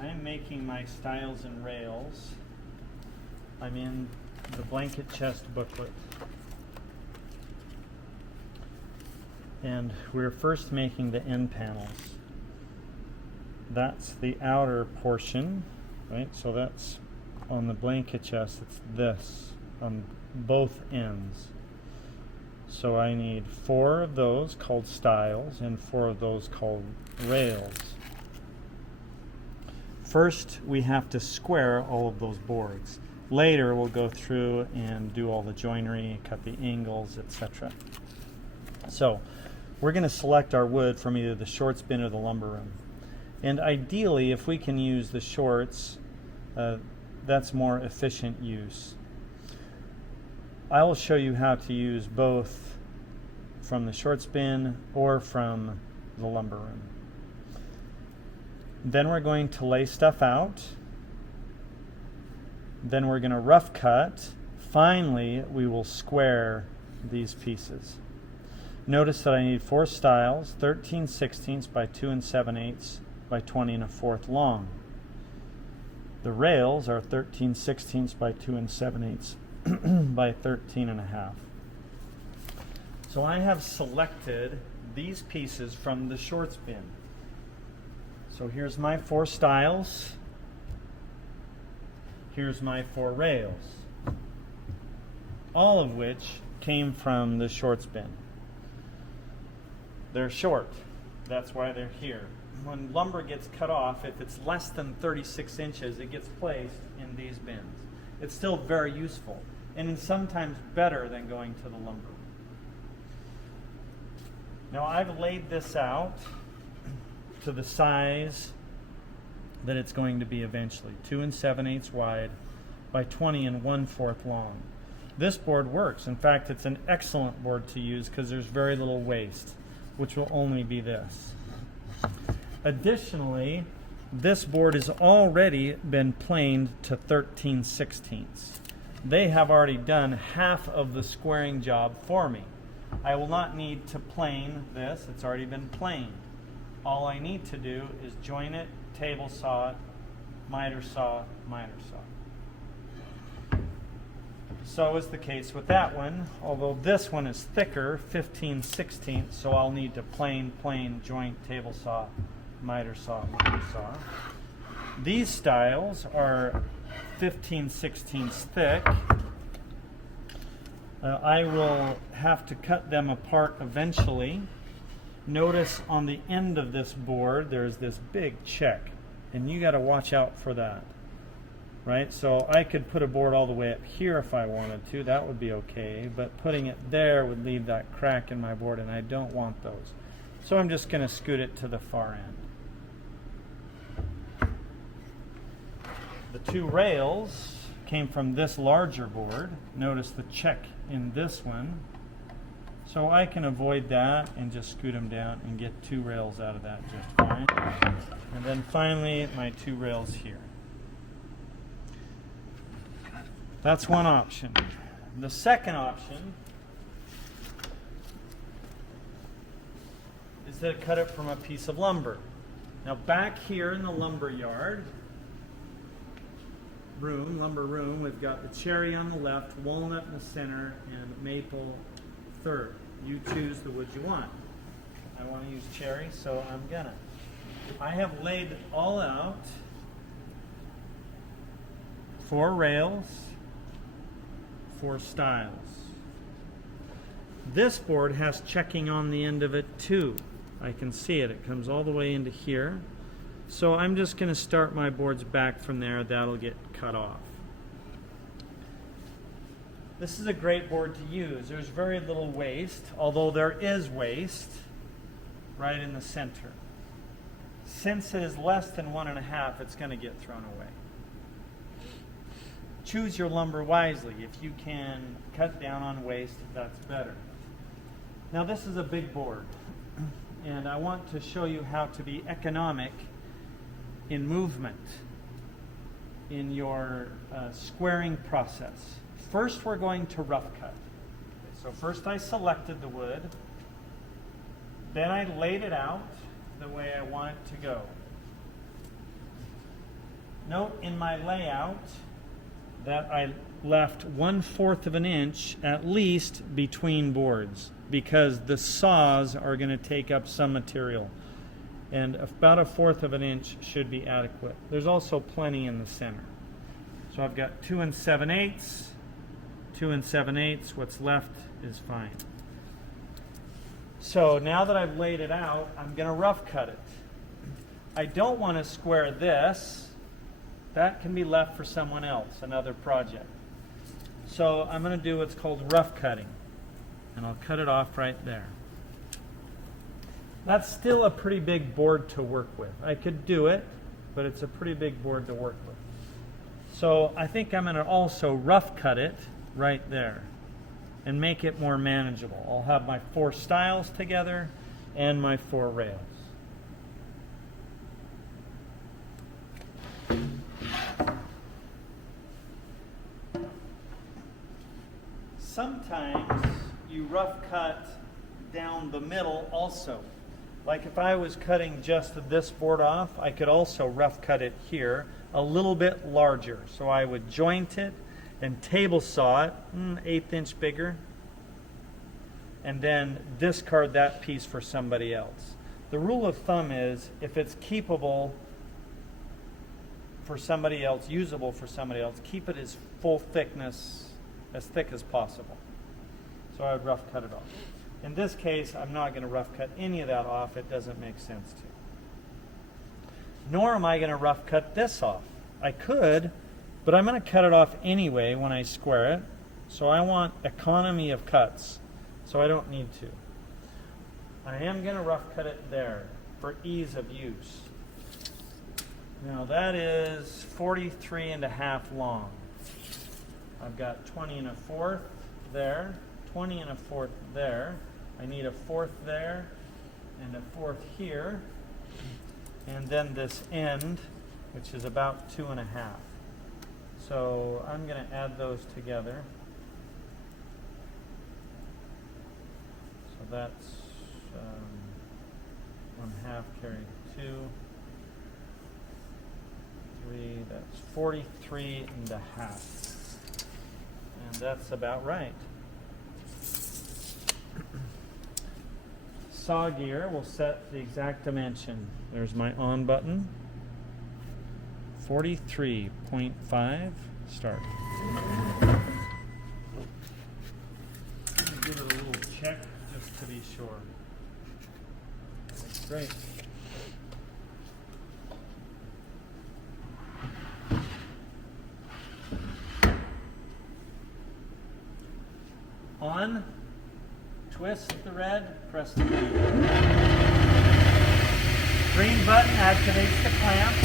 I am making my stiles and rails. I'm in the blanket chest booklet. And we're first making the end panels. That's the outer portion, right? So that's on the blanket chest, it's this on both ends. So I need 4 of those called stiles and 4 of those called rails. First, we have to square all of those boards. Later, we'll go through and do all the joinery, cut the angles, etc. So, we're going to select our wood from either the shorts bin or the lumber room. And ideally, if we can use the shorts, that's more efficient use. I will show you how to use both from the shorts bin or from the lumber room. Then we're going to lay stuff out. Then we're going to rough cut. Finally, we will square these pieces. Notice that I need 4 stiles, 13/16 by 2 7/8 by 20 1/4 long. The rails are 13/16 by 2 7/8 by 13 1/2. So I have selected these pieces from the shorts bin. So here's my 4 stiles. Here's my 4 rails, all of which came from the shorts bin. They're short, that's why they're here. When lumber gets cut off, if it's less than 36 inches, it gets placed in these bins. It's still very useful, and it's sometimes better than going to the lumber. Now I've laid this out to the size that it's going to be eventually, 2 7/8 wide by 20 1/4 long. This board works. In fact, it's an excellent board to use because there's very little waste, which will only be this. Additionally, this board has already been planed to 13/16. They have already done half of the squaring job for me. I will not need to plane this, it's already been planed. All I need to do is join it, table saw it, miter saw, miter saw. So is the case with that one, although this one is thicker, 15/16, so I'll need to plane, joint, table saw, miter saw. These stiles are 15/16 thick. I will have to cut them apart eventually. Notice on the end of this board there's this big check, and you got to watch out for that, right? So I could put a board all the way up here if I wanted to, that would be okay, but putting it there would leave that crack in my board, and I don't want those. So I'm just going to scoot it to the far end. The 2 rails came from this larger board. Notice the check in this one. So I can avoid that and just scoot them down and get 2 rails out of that just fine. And then finally, my 2 rails here. That's one option. The second option is to cut it from a piece of lumber. Now back here in the lumber yard, lumber room, we've got the cherry on the left, walnut in the center, and maple third. You choose the wood you want. I want to use cherry, so I'm gonna. I have laid all out 4 rails, 4 stiles. This board has checking on the end of it too. I can see it. It comes all the way into here. So I'm just going to start my boards back from there. That'll get cut off. This is a great board to use. There's very little waste, although there is waste right in the center. Since it is less than 1 1/2, it's going to get thrown away. Choose your lumber wisely. If you can cut down on waste, that's better. Now this is a big board, and I want to show you how to be economic in movement in your squaring process. First, we're going to rough cut. So first I selected the wood, then I laid it out the way I want it to go. Note in my layout that I left 1/4 of an inch at least between boards because the saws are going to take up some material. And about 1/4 of an inch should be adequate. There's also plenty in the center. So I've got 2 7/8, 2 7/8. What's left is fine. So now that I've laid it out, I'm going to rough cut it. I don't want to square this. That can be left for someone else, another project. So I'm going to do what's called rough cutting. And I'll cut it off right there. That's still a pretty big board to work with. I could do it, but it's a pretty big board to work with. So I think I'm going to also rough cut it right there and make it more manageable. I'll have my 4 stiles together and my 4 rails. Sometimes you rough cut down the middle also. Like if I was cutting just this board off, I could also rough cut it here a little bit larger. So I would joint it and table saw it, 1/8 inch bigger, and then discard that piece for somebody else. The rule of thumb is if it's keepable for somebody else, usable for somebody else, keep it as full thickness, as thick as possible. So I would rough cut it off. In this case, I'm not going to rough cut any of that off. It doesn't make sense to. Nor am I going to rough cut this off. I could, but I'm going to cut it off anyway when I square it. So I want economy of cuts. So I don't need to. I am going to rough cut it there for ease of use. Now that is 43 1/2 long. I've got 20 1/4 there, 20 1/4 there. I need a 1/4 there and a 1/4 here. And then this end, which is about 2 1/2. So I'm going to add those together. So that's 1/2 carried 2. 3, that's 43 1/2. And that's about right. Saw gear will set the exact dimension. There's my on button. 43.5, start. Give it a little check just to be sure. That's great. On, twist the red, press the green. Green button activates the clamp.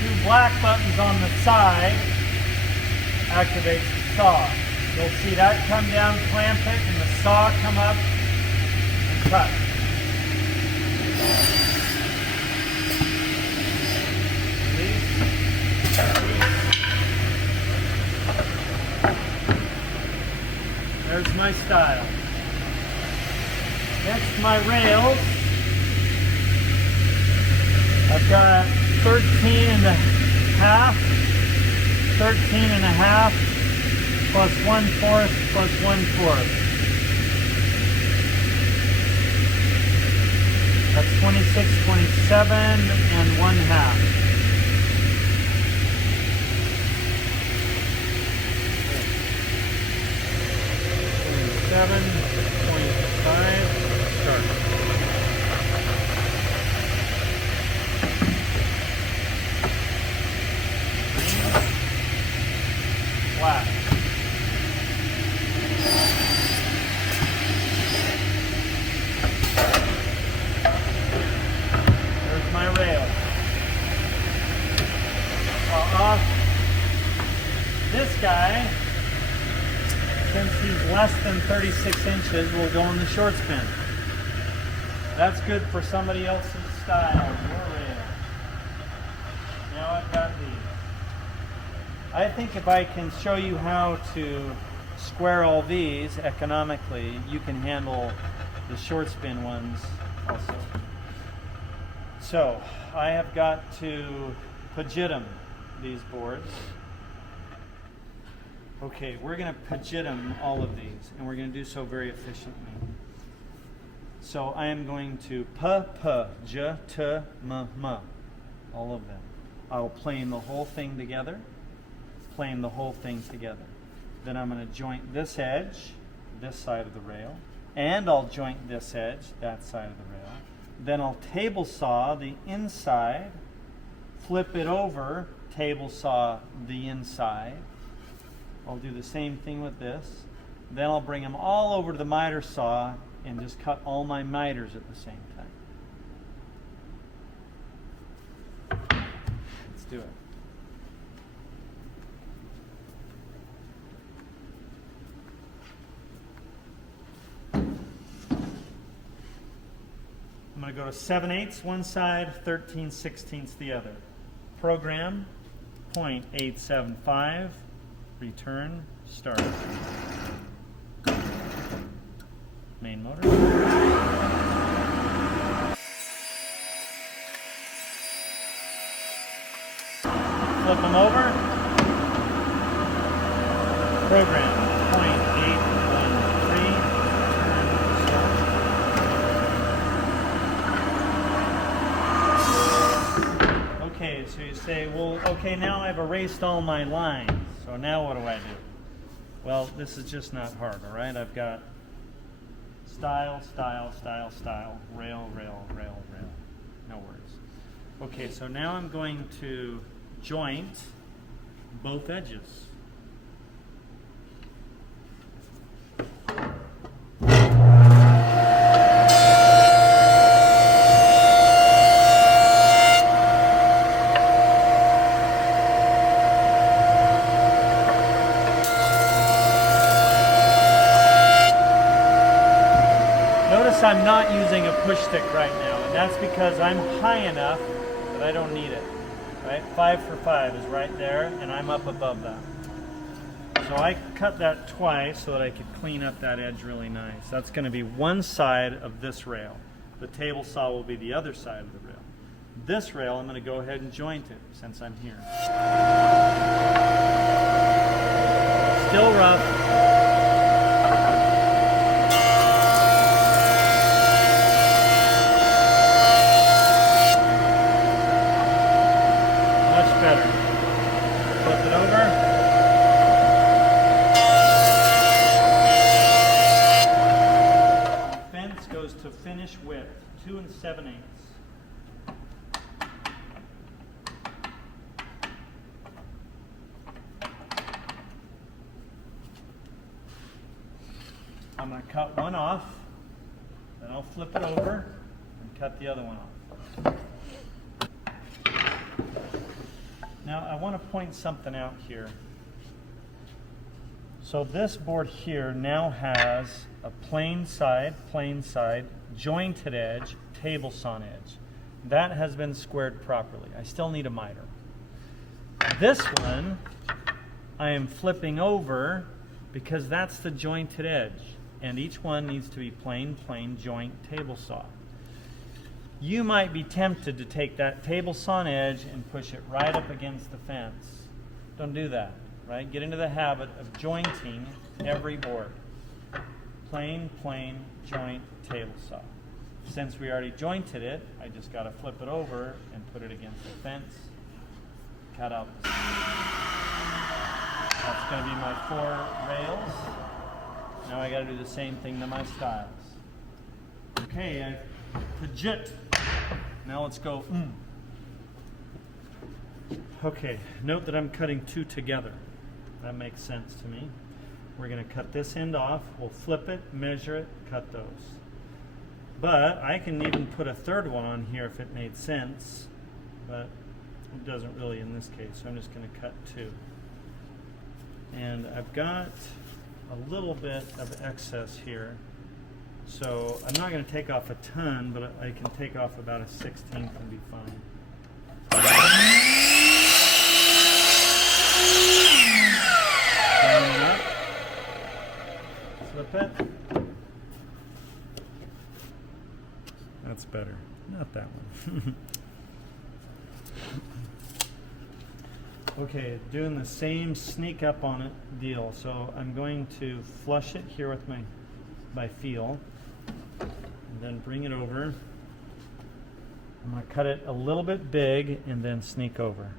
2 black buttons on the side activates the saw. You'll see that come down, clamp it, and the saw come up and cut. Release. There's my style. Next, my rails. I've got 13 1/2, 13 1/2 plus 1/4 plus 1/4. That's 26, 27 and 1/2. 7.5, start. Flat. There's my rail. Off this guy, since he's less than 36 inches, we'll go in the short spin. That's good for somebody else's style. Your rail. Now I've got these. I think if I can show you how to square all these economically, you can handle the short spin ones also. So I have got to pajitum these boards. Okay, we're going to pajitum all of these, and we're going to do so very efficiently. So I am going to j, t, m, all of them. I'll plane the whole thing together, plane the whole thing together. Then I'm going to joint this edge, this side of the rail, and I'll joint this edge, that side of the rail. Then I'll table saw the inside, flip it over, table saw the inside. I'll do the same thing with this. Then I'll bring them all over to the miter saw and just cut all my miters at the same time. Let's do it. I'm going to go to 7/8 one side, 13/16 the other. Program, 0.875, return, start. Main motor. Flip them over. Program, 0.813, return, start. Okay, so you say, well, okay, now I've erased all my lines. So now what do I do? Well, this is just not hard, all right? I've got style, style, style, style, rail, rail, rail, rail. No words. Okay, so now I'm going to joint both edges. I'm not using a push stick right now, and that's because I'm high enough that I don't need it. Right? 5 for 5 is right there, and I'm up above that. So I cut that twice so that I could clean up that edge really nice. That's going to be one side of this rail. The table saw will be the other side of the rail. This rail, I'm going to go ahead and joint it since I'm here. Still rough. Finish width, 2 7/8. I'm going to cut one off, then I'll flip it over and cut the other one off. Now I want to point something out here. So this board here now has a plain side, jointed edge, table sawn edge. That has been squared properly. I still need a miter. This one I am flipping over because that's the jointed edge, and each one needs to be plain, joint, table saw. You might be tempted to take that table sawn edge and push it right up against the fence. Don't do that. Right? Get into the habit of jointing every board. Plain, joint, table saw. Since we already jointed it, I just got to flip it over and put it against the fence. Cut out the That's going to be my 4 rails. Now I got to do the same thing to my stiles. Okay, I've pajit. Now let's go. Okay, note that I'm cutting 2 together. That makes sense to me. We're going to cut this end off. We'll flip it, measure it, cut those. But I can even put a third one on here if it made sense, but it doesn't really in this case, so I'm just going to cut 2. And I've got a little bit of excess here, so I'm not going to take off a ton, but I can take off about a 16th and be fine. Flip it. That's better. Not that one. Okay, doing the same sneak up on it deal. So I'm going to flush it here with my feel, and then bring it over. I'm going to cut it a little bit big and then sneak over.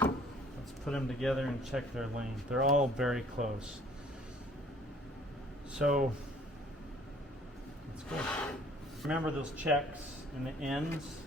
Let's put them together and check their length. They're all very close. So that's good. Remember those checks in the ends,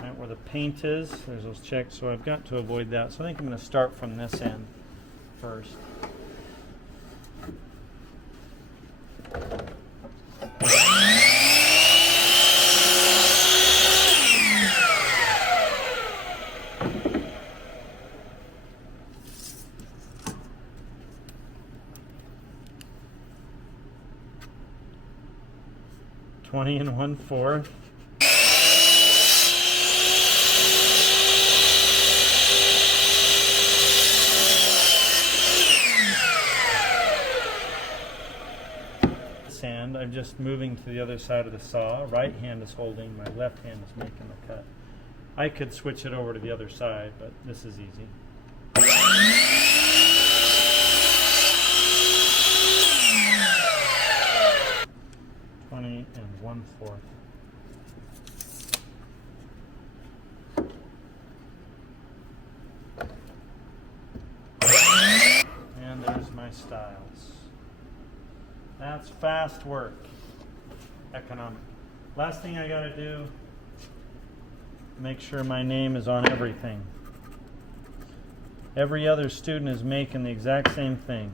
right, where the paint is? There's those checks, so I've got to avoid that. So I think I'm going to start from this end first. $20 1/4. Sand. I'm just moving to the other side of the saw. Right hand is holding, my left hand is making the cut. I could switch it over to the other side, but this is easy. $20 1/4. And there's my styles. That's fast work. Economic. Last thing I gotta do, make sure my name is on everything. Every other student is making the exact same thing.